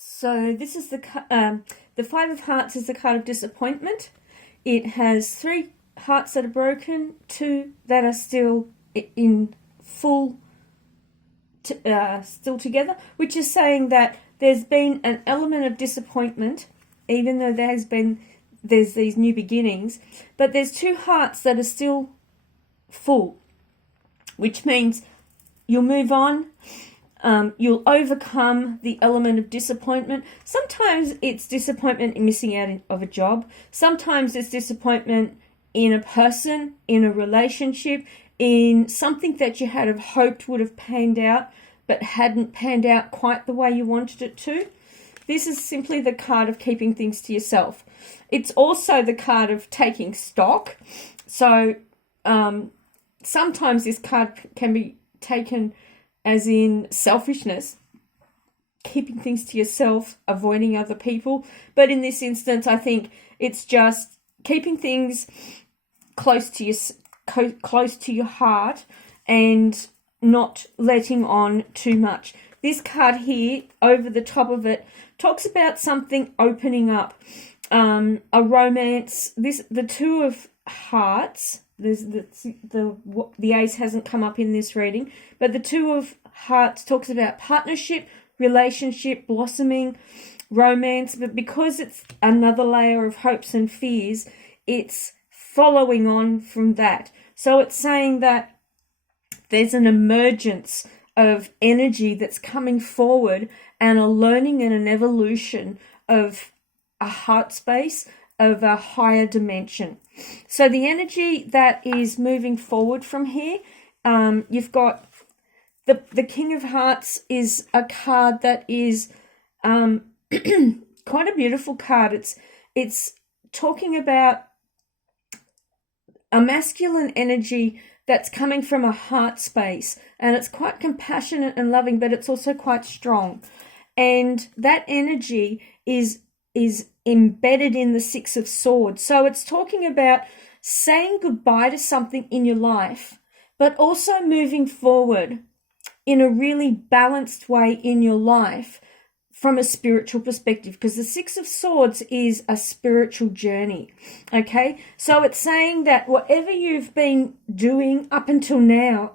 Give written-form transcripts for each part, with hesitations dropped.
So this is the Five of Hearts is the card of disappointment. It has 3 hearts that are broken, 2 that are still in full, still together, which is saying that there's been an element of disappointment, even though there's these new beginnings, but there's 2 hearts that are still full, which means you'll move on. You'll overcome the element of disappointment. Sometimes it's disappointment in missing out of a job. Sometimes it's disappointment in a person, in a relationship, in something that you had have hoped would have panned out, but hadn't panned out quite the way you wanted it to. This is simply the card of keeping things to yourself. It's also the card of taking stock. So sometimes this card can be taken as in selfishness, keeping things to yourself, avoiding other people. But in this instance, I think it's just keeping things close to your heart and not letting on too much. This card here, over the top of it, talks about something opening up, a romance. The 2 of hearts. There's the ace hasn't come up in this reading, but the 2 of hearts talks about partnership, relationship, blossoming, romance. But because it's another layer of hopes and fears, it's following on from that. So it's saying that there's an emergence of energy that's coming forward, and a learning and an evolution of a heart space, of a higher dimension. So the energy that is moving forward from here, you've got the King of Hearts is a card that is quite a beautiful card. It's talking about a masculine energy that's coming from a heart space, and it's quite compassionate and loving, but it's also quite strong. And that energy is embedded in the 6 of Swords. So it's talking about saying goodbye to something in your life, but also moving forward in a really balanced way in your life from a spiritual perspective, because the 6 of Swords is a spiritual journey. Okay, so it's saying that whatever you've been doing up until now,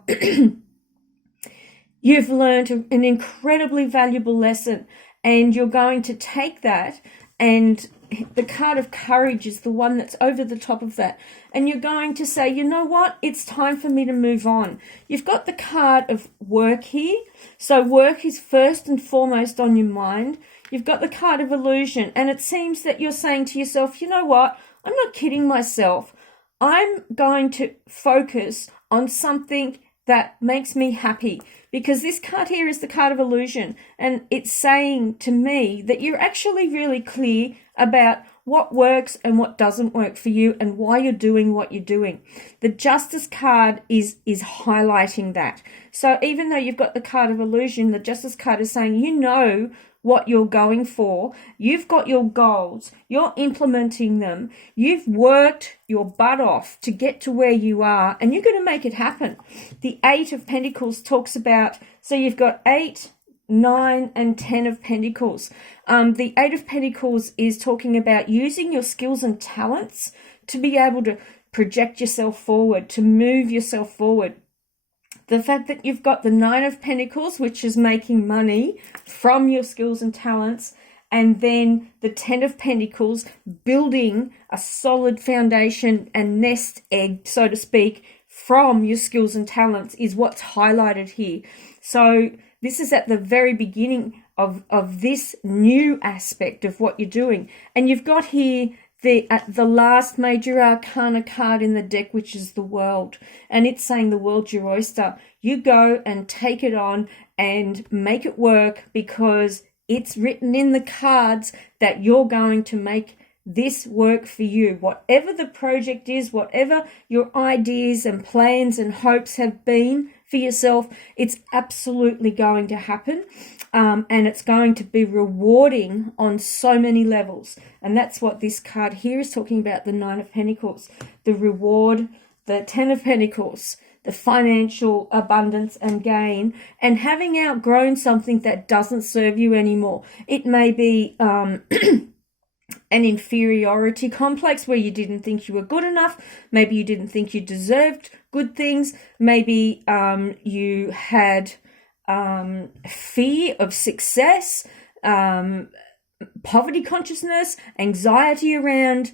you've learned an incredibly valuable lesson, and you're going to take that, and the card of courage is the one that's over the top of that. And you're going to say, you know what? It's time for me to move on. You've got the card of work here. So work is first and foremost on your mind. You've got the card of illusion. And it seems that you're saying to yourself, you know what? I'm not kidding myself. I'm going to focus on something that makes me happy, because this card here is the card of illusion, and it's saying to me that you're actually really clear about what works and what doesn't work for you and why you're doing what you're doing. The Justice card is highlighting that. So even though you've got the card of illusion, the Justice card is saying you know what you're going for, you've got your goals, you're implementing them, you've worked your butt off to get to where you are, and you're going to make it happen. The 8 of Pentacles talks about, so you've got 8, 9 and 10 of Pentacles. The 8 of Pentacles is talking about using your skills and talents to be able to project yourself forward, to move yourself forward. The fact that you've got the 9 of Pentacles, which is making money from your skills and talents, and then the 10 of Pentacles, building a solid foundation and nest egg, so to speak, from your skills and talents is what's highlighted here. So this is at the very beginning of this new aspect of what you're doing. And you've got here the last major arcana card in the deck, which is the World. And it's saying the world's your oyster. You go and take it on and make it work, because it's written in the cards that you're going to make this work for you. Whatever the project is, whatever your ideas and plans and hopes have been for yourself, it's absolutely going to happen. And it's going to be rewarding on so many levels. And that's what this card here is talking about, the 9 of Pentacles. The reward, the 10 of Pentacles, the financial abundance and gain, and having outgrown something that doesn't serve you anymore. It may be an inferiority complex where you didn't think you were good enough. Maybe you didn't think you deserved good things. Maybe you had fear of success, poverty consciousness, anxiety around,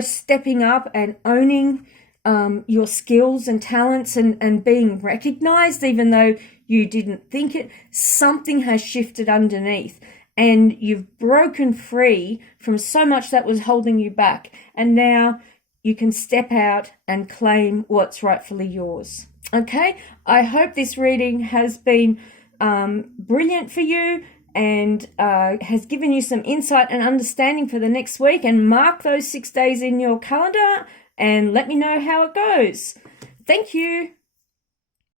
stepping up and owning your skills and talents and being recognized, even though you didn't think it. Something has shifted underneath, and you've broken free from so much that was holding you back. And now you can step out and claim what's rightfully yours. Okay, I hope this reading has been brilliant for you and has given you some insight and understanding for the next week. And mark those 6 days in your calendar and let me know how it goes. Thank you.